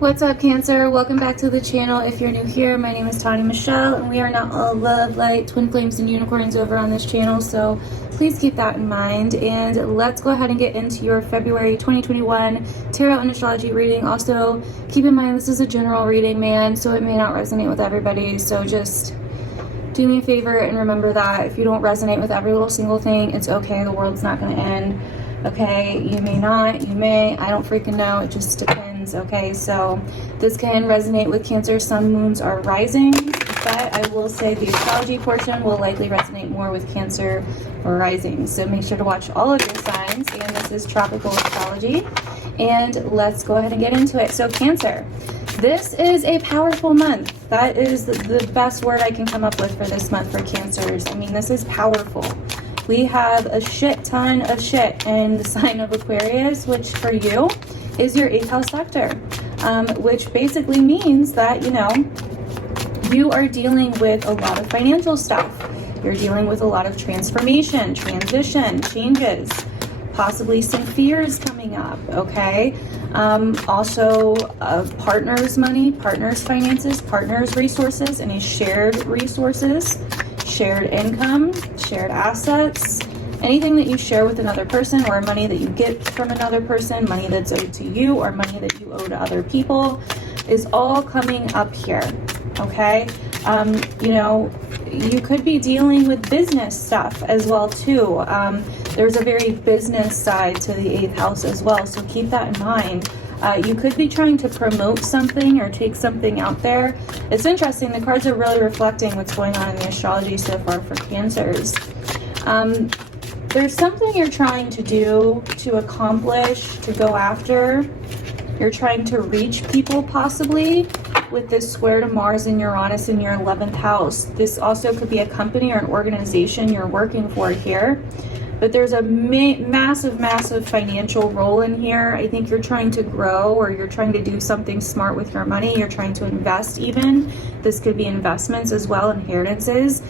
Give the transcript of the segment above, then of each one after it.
What's up, Cancer? Welcome back to the channel. If you're new here, my name is Tani Michelle, and we are not all love, light, twin flames, and unicorns over on this channel, so please keep that in mind. And let's go ahead and get into your February 2021 tarot and astrology reading. Also, keep in mind this is a general reading, man, so it may not resonate with everybody, so just do me a favor and remember that if you don't resonate with every little single thing, it's okay. The world's not going to end. Okay, you may not, you may, I don't freaking know, it just depends. Okay, so this can resonate with Cancer. Sun, moons are rising, but I will say the astrology portion will likely resonate more with Cancer or rising. So make sure to watch all of your signs, and this is tropical astrology. And let's go ahead and get into it. So Cancer, this is a powerful month. That is the best word I can come up with for this month for Cancers. I mean, this is powerful. We have a shit ton of shit in the sign of Aquarius, which for you is your 8th house sector, which basically means that, you know, you are dealing with a lot of financial stuff. You're dealing with a lot of transformation, transition, changes, possibly some fears coming up, okay? Also, partners' money, partners' finances, partners' resources, any shared resources, shared income, shared assets, anything that you share with another person, or money that you get from another person, money that's owed to you, or money that you owe to other people, is all coming up here, okay? You know, you could be dealing with business stuff as well too. There's a very business side to the 8th house as well, so keep that in mind. You could be trying to promote something or take something out there. It's interesting, the cards are really reflecting what's going on in the astrology so far for Cancers. There's something you're trying to do, to accomplish, to go after. You're trying to reach people possibly with this square to Mars and Uranus in your 11th house. This also could be a company or an organization you're working for here. But there's a massive financial role in here. I think you're trying to grow, or you're trying to do something smart with your money. You're trying to invest even. This could be investments as well, inheritances.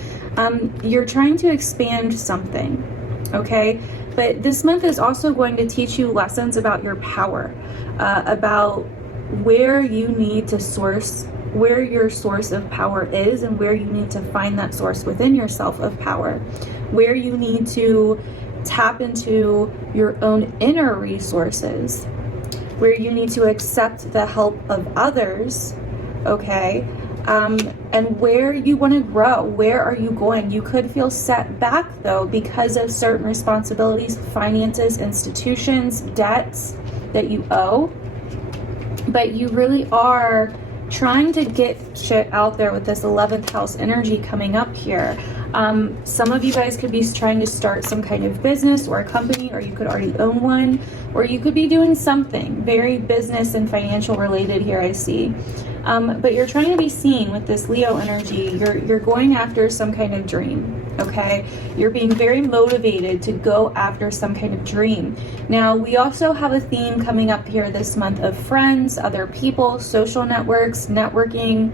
You're trying to expand something, okay? But this month is also going to teach you lessons about your power, about where you need to source, where your source of power is, and where you need to find that source within yourself of power, where you need to tap into your own inner resources, where you need to accept the help of others, okay? And where you want to grow. Where are you going? You could feel set back though because of certain responsibilities, finances, institutions, debts that you owe, but you really are trying to get shit out there with this 11th house energy coming up here. Some of you guys could be trying to start some kind of business or a company, or you could already own one, or you could be doing something very business and financial related here, I see. But you're trying to be seen with this Leo energy. You're going after some kind of dream, okay? You're being very motivated to go after some kind of dream. Now, we also have a theme coming up here this month of friends, other people, social networks, networking,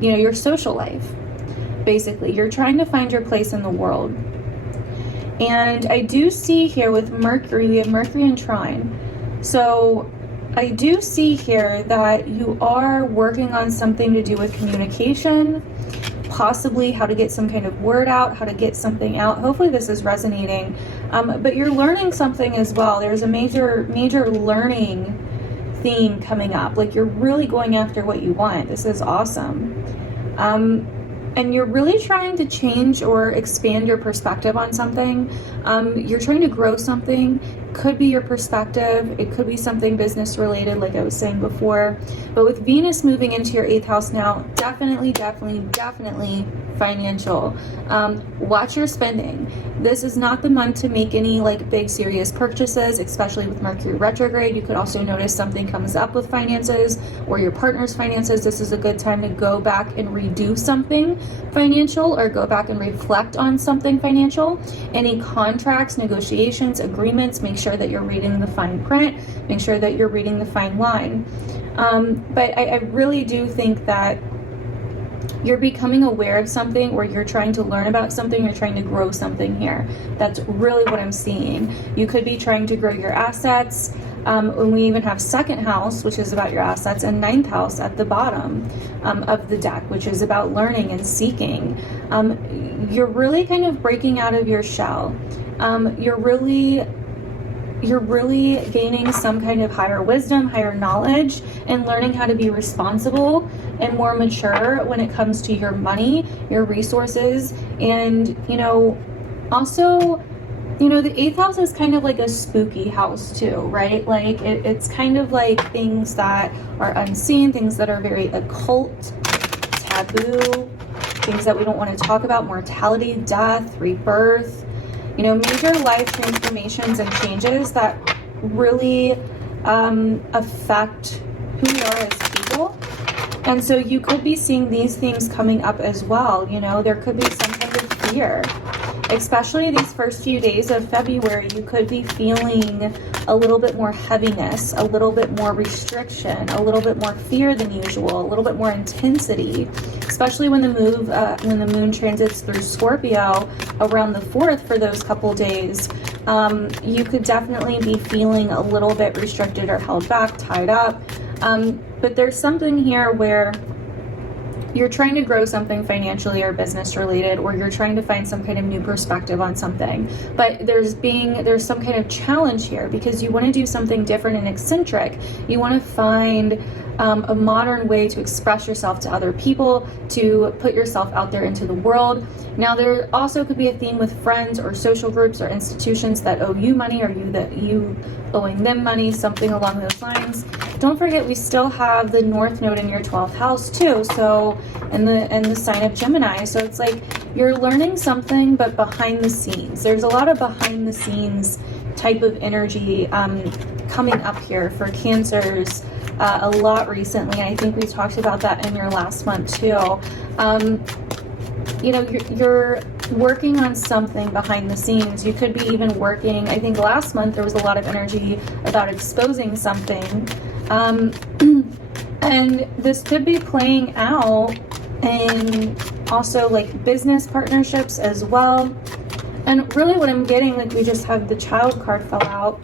you know, your social life. Basically, you're trying to find your place in the world. And I do see here with Mercury, we have Mercury in trine. So I do see here that you are working on something to do with communication, possibly how to get some kind of word out, how to get something out. Hopefully this is resonating. But you're learning something as well. There's a major learning theme coming up. Like, you're really going after what you want. This is awesome. And you're really trying to change or expand your perspective on something. You're trying to grow something. Could be your perspective. It could be something business related, like I was saying before. But with Venus moving into your 8th house now, definitely financial. Watch your spending. This is not the month to make any like big serious purchases, especially with Mercury retrograde. You could also notice something comes up with finances or your partner's finances. This is a good time to go back and redo something financial, or go back and reflect on something financial. Any contracts, negotiations, agreements, make sure that you're reading the fine print, make sure that you're reading the fine line. But I really do think that you're becoming aware of something, or you're trying to learn about something, you're trying to grow something here. That's really what I'm seeing. You could be trying to grow your assets. When we even have second house, which is about your assets, and ninth house at the bottom of the deck, which is about learning and seeking. You're really kind of breaking out of your shell. You're really gaining some kind of higher wisdom, higher knowledge, and learning how to be responsible and more mature when it comes to your money, your resources, and, also, the 8th house is kind of like a spooky house too, right? Like it's kind of like things that are unseen, things that are very occult, taboo, things that we don't want to talk about, mortality, death, rebirth, major life transformations and changes that really affect who we are as people. And so you could be seeing these things coming up as well. There could be some kind of fear. Especially these first few days of February, you could be feeling a little bit more heaviness, a little bit more restriction, a little bit more fear than usual, a little bit more intensity, especially when the moon transits through Scorpio around the 4th for those couple days. You could definitely be feeling a little bit restricted or held back, tied up. But there's something here where you're trying to grow something financially or business related, or you're trying to find some kind of new perspective on something. But there's some kind of challenge here because you want to do something different and eccentric. You want to find a modern way to express yourself to other people, to put yourself out there into the world. Now, there also could be a theme with friends or social groups or institutions that owe you money, or you owing them money, something along those lines. Don't forget, we still have the North Node in your 12th house too, so and the sign of Gemini. So it's like you're learning something, but behind the scenes. There's a lot of behind the scenes type of energy coming up here for Cancers a lot recently. I think we talked about that in your last month too. You're working on something behind the scenes. You could be even working, I think last month there was a lot of energy about exposing something. And this could be playing out in also like business partnerships as well. And really what I'm getting, like we just have the Child card fell out.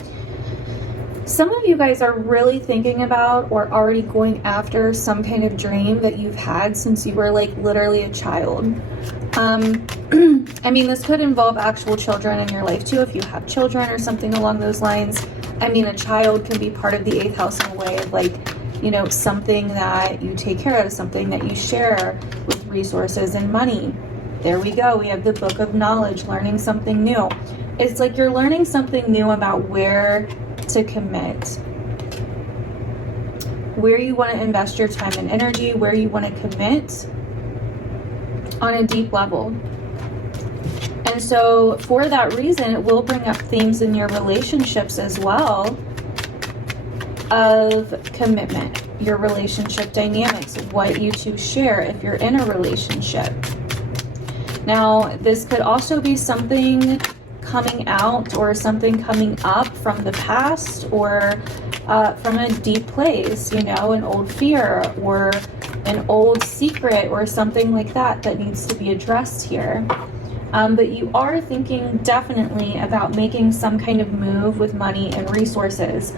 Some of you guys are really thinking about or already going after some kind of dream that you've had since you were like literally a child. I mean, this could involve actual children in your life too, if you have children or something along those lines. I mean, a child can be part of the 8th house in a way of like, something that you take care of, something that you share with resources and money. There we go. We have the Book of Knowledge, learning something new. It's like you're learning something new about where to commit, where you want to invest your time and energy, where you want to commit on a deep level. And so for that reason, it will bring up themes in your relationships as well of commitment, your relationship dynamics, what you two share if you're in a relationship. Now, this could also be something coming out or something coming up from the past or from a deep place, an old fear or an old secret or something like that needs to be addressed here. But you are thinking definitely about making some kind of move with money and resources.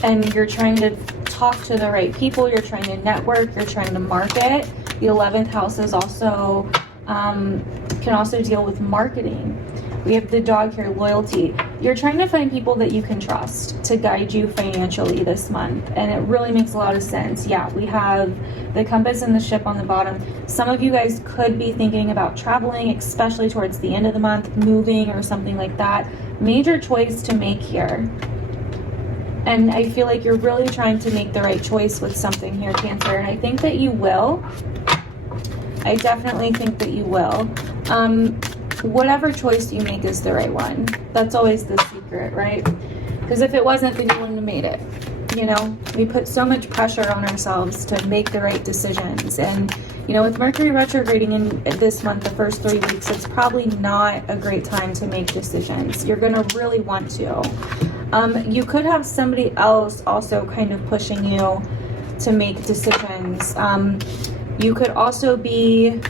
And you're trying to talk to the right people, you're trying to network, you're trying to market. The 11th house is also can also deal with marketing. We have the dog here, loyalty. You're trying to find people that you can trust to guide you financially this month, and it really makes a lot of sense. Yeah, we have the compass and the ship on the bottom. Some of you guys could be thinking about traveling, especially towards the end of the month, moving or something like that. Major choice to make here. And I feel like you're really trying to make the right choice with something here, Cancer, and I think that you will. I definitely think that you will. Whatever choice you make is the right one. That's always the secret, right? Because if it wasn't, then you wouldn't have made it. We put so much pressure on ourselves to make the right decisions. And, with Mercury retrograding in this month, the first 3 weeks, it's probably not a great time to make decisions. You're going to really want to. You could have somebody else also kind of pushing you to make decisions. You could also be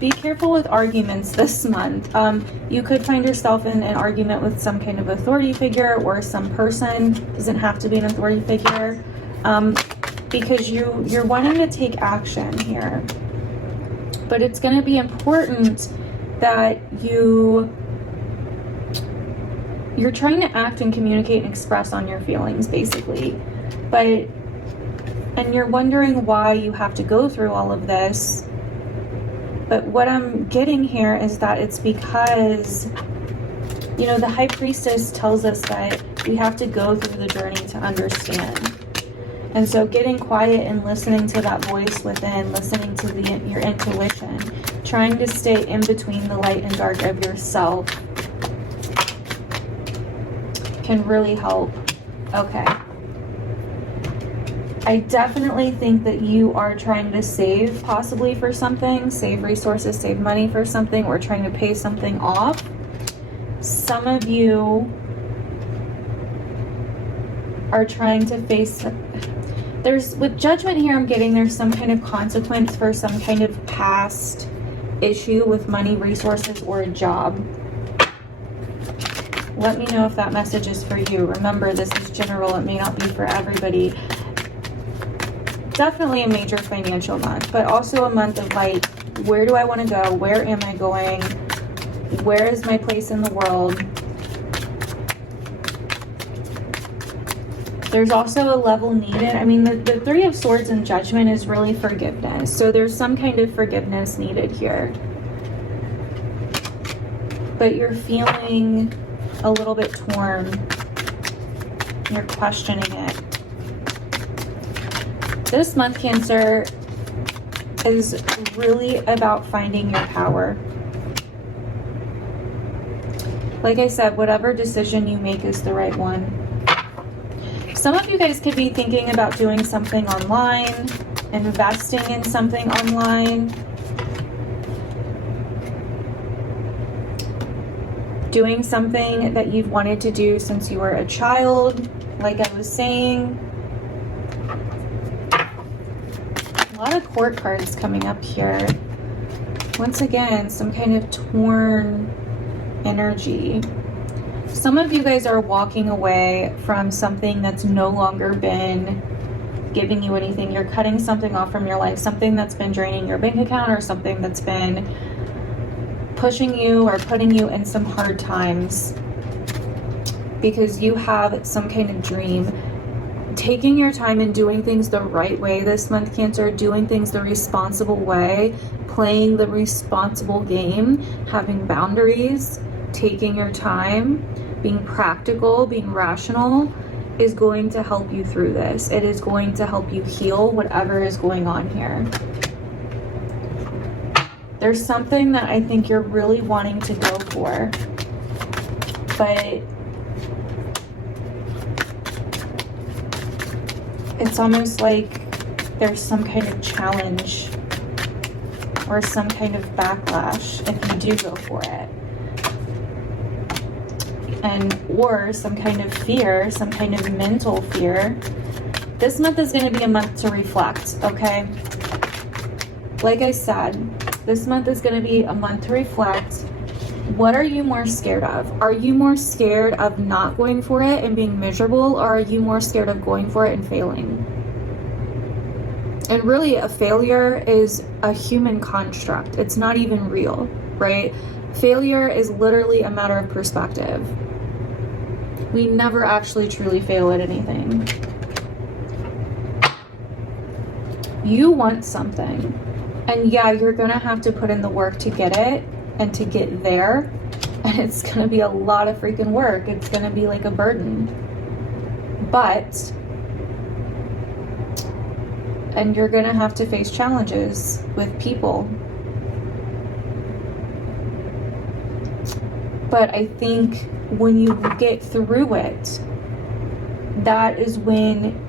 be careful with arguments this month. You could find yourself in an argument with some kind of authority figure or some person. Doesn't have to be an authority figure, because you're wanting to take action here. But it's going to be important that you're trying to act and communicate and express on your feelings, basically. And you're wondering why you have to go through all of this. But what I'm getting here is that it's because, you know, the High Priestess tells us that we have to go through the journey to understand. And so getting quiet and listening to that voice within, listening to your intuition, trying to stay in between the light and dark of yourself can really help. Okay. I definitely think that you are trying to save possibly for something, save resources, save money for something, or trying to pay something off. Some of you are trying to face, with judgment here, I'm getting there's some kind of consequence for some kind of past issue with money, resources, or a job. Let me know if that message is for you. Remember, this is general. It may not be for everybody. Definitely a major financial month, but also a month of like, where do I want to go? Where am I going? Where is my place in the world? There's also a level needed. I mean, the Three of Swords and Judgment is really forgiveness. So there's some kind of forgiveness needed here. But you're feeling a little bit torn. You're questioning it. This month, Cancer, is really about finding your power. Like I said, whatever decision you make is the right one. Some of you guys could be thinking about doing something online, investing in something online, doing something that you've wanted to do since you were a child, like I was saying. A lot of court cards coming up here. Once again, some kind of torn energy. Some of you guys are walking away from something that's no longer been giving you anything. You're cutting something off from your life, something that's been draining your bank account, or something that's been pushing you or putting you in some hard times because you have some kind of dream. Taking your time and doing things the right way this month, Cancer, doing things the responsible way, playing the responsible game, having boundaries, taking your time, being practical, being rational, is going to help you through this. It is going to help you heal whatever is going on here. There's something that I think you're really wanting to go for, but it's almost like there's some kind of challenge or some kind of backlash if you do go for it. Or some kind of fear, some kind of mental fear. This month is going to be a month to reflect, okay? Like I said, this month is going to be a month to reflect. What are you more scared of? Are you more scared of not going for it and being miserable, or are you more scared of going for it and failing? And really, a failure is a human construct. It's not even real, right? Failure is literally a matter of perspective. We never actually truly fail at anything. You want something. And yeah, you're going to have to put in the work to get it and to get there. And it's going to be a lot of freaking work. It's going to be like a burden. And you're going to have to face challenges with people. But I think when you get through it, that is when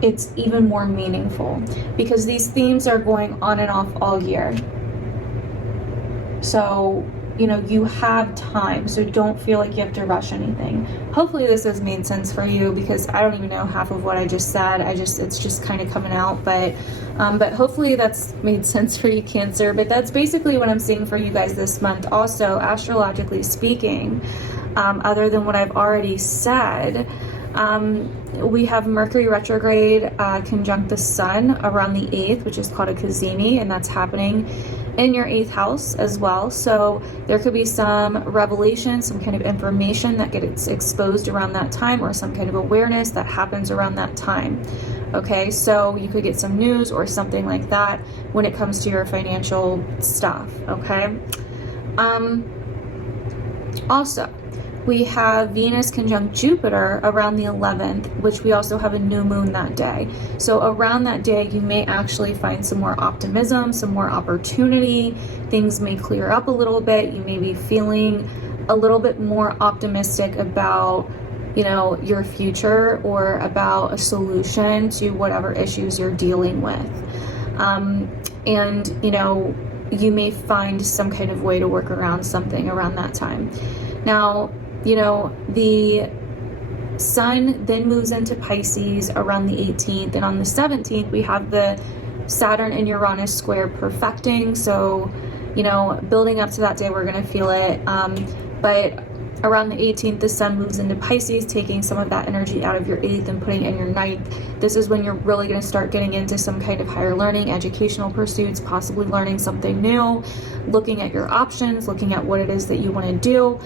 it's even more meaningful, because these themes are going on and off all year. So you know, you have time, so don't feel like you have to rush anything. Hopefully this has made sense for you, because I don't even know half of what I just said. It's just kind of coming out, but hopefully that's made sense for you, Cancer. But that's basically what I'm seeing for you guys this month. Also, astrologically speaking, other than what I've already said, we have Mercury retrograde conjunct the Sun around the 8th, which is called a Cazimi, and that's happening in your 8th house as well. So there could be some revelation, some kind of information that gets exposed around that time, or some kind of awareness that happens around that time. Okay, so you could get some news or something like that when it comes to your financial stuff. Okay. Also, we have Venus conjunct Jupiter around the 11th, which we also have a new moon that day. So around that day, you may actually find some more optimism, some more opportunity. Things may clear up a little bit. You may be feeling a little bit more optimistic about, you know, your future, or about a solution to whatever issues you're dealing with. And, you know, you may find some kind of way to work around something around that time. Now, you know, the Sun then moves into Pisces around the 18th, and on the 17th we have the Saturn and Uranus square perfecting. So, you know, building up to that day, we're going to feel it. But around the 18th, the Sun moves into Pisces, taking some of that energy out of your 8th and putting it in your 9th. This is when you're really going to start getting into some kind of higher learning, educational pursuits, possibly learning something new, looking at your options, looking at what it is that you want to do.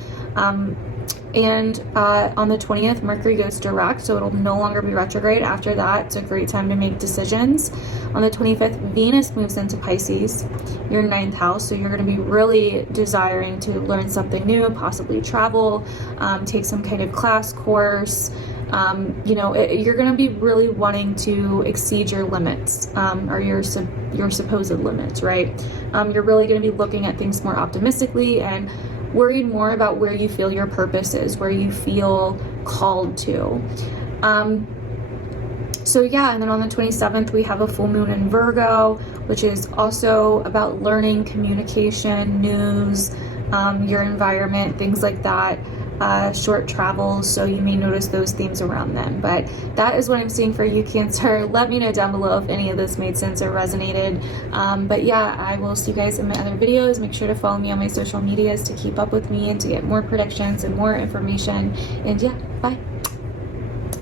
And on the 20th, Mercury goes direct, so it'll no longer be retrograde after that. It's a great time to make decisions. On the 25th, Venus moves into Pisces, your 9th house, so you're going to be really desiring to learn something new, possibly travel, take some kind of class course. You know, you're going to be really wanting to exceed your limits, or your supposed limits, right? You're really going to be looking at things more optimistically and worried more about where you feel your purpose is, where you feel called to. So yeah, and then on the 27th, we have a full moon in Virgo, which is also about learning, communication, news, your environment, things like that. Short travels, so you may notice those themes around them. But that is what I'm seeing for you, Cancer. Let me know down below if any of this made sense or resonated. But yeah, I will see you guys in my other videos. Make sure to follow me on my social medias to keep up with me and to get more predictions and more information. And yeah, bye.